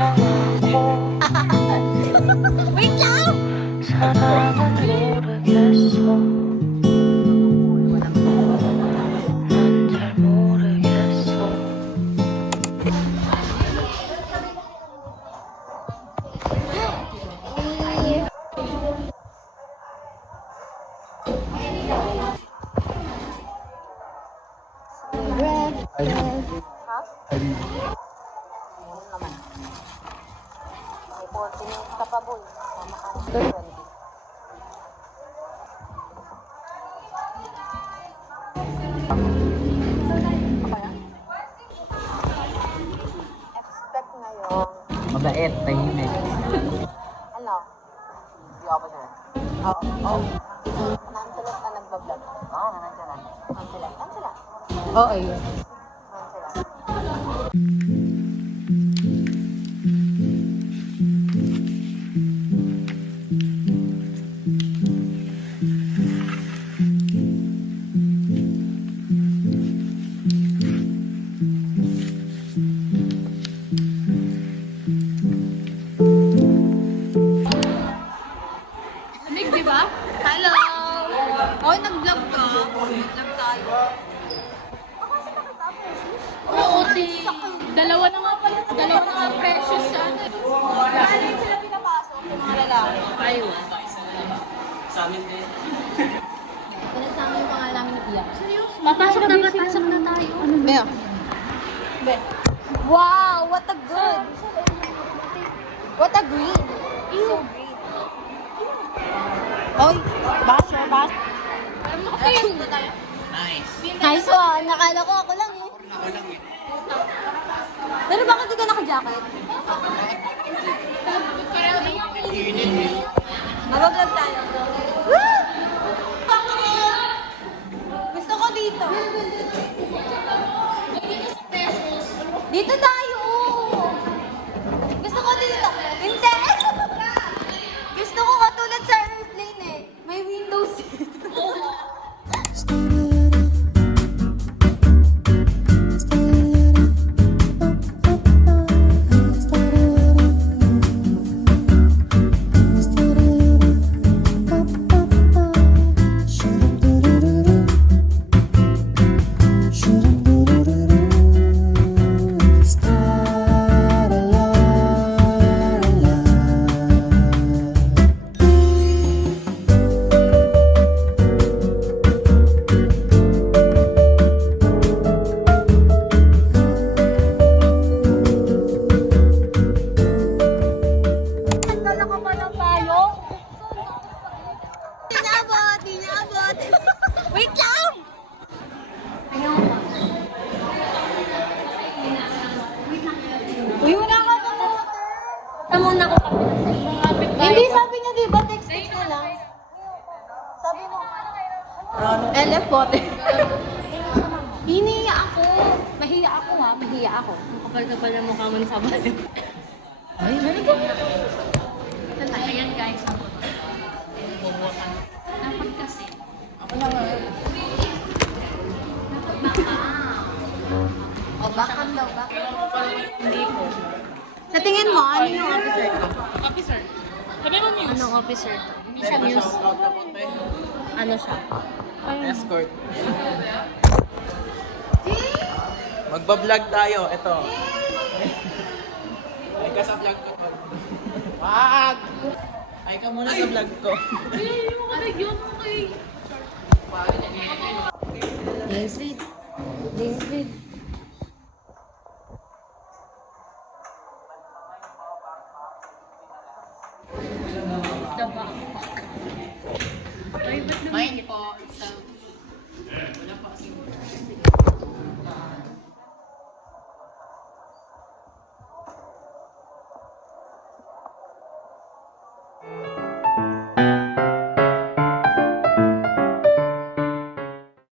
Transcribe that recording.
Wait lang! 사람은 모르겠어 난 잘 모르겠어 Expect ngayon. Mabait, tahimik. Ano? Hindi ako pa sir. Nonchalant na nagbablog. Oo, naman siya lang. Nonchalant. Nonchalant. Oo, yun. Nonchalant. Lamig, di ba? Hello! Oh, nag-vlog ka. Nag-vlog tayo. Oo, dalawa na nga pala. Dalawa na nga precious sa ano. Kaya sila pinapasok yung mga lalaki. Ayun. Sa amin din. Pinagsama yung mga namin iyak. Seryoso? Papasok na tayo. Ano ba? Wow, what a good. What a green. So green. Oy, basher. Parang nakatayo. Nice. Nice one. Nakala ko ako lang eh. Ako lang eh. Pero bakit di ka naka-jacket? Mag-vlog tayo. Woo! Gusto ko dito. Dito tayo. Gusto ko dito. Hindi. Gusto ko katulad sa airplane eh. May window seat. Nagdala ka pa ng payong? Di niya abot. Wait lang! Uy, wala ka pa mo. Muna ko kami sa iyo. Hindi, sabi niya di ba, text ko lang. Sabi mo, LF bote. Hiniya ako. Mahiya ako ha. Mahiya ako. Ang kapal-kapal na mukha mo sa balik. Ay, meron ka. Ayan guys. Dapat kasi. o bakam daw ba? Hindi po. Sa tingin mo, ano yung officer ko? Officer. Sabi mo Muse. Anong officer? Hindi siya Muse. Ano siya? Escort. Magbablog tayo. Ito. Ay ka sa vlog ko. Wag! Ay ka muna sa vlog ko. Ano yun? Okay. Daisy. The backpack. Ay, ba't naman? Mine po.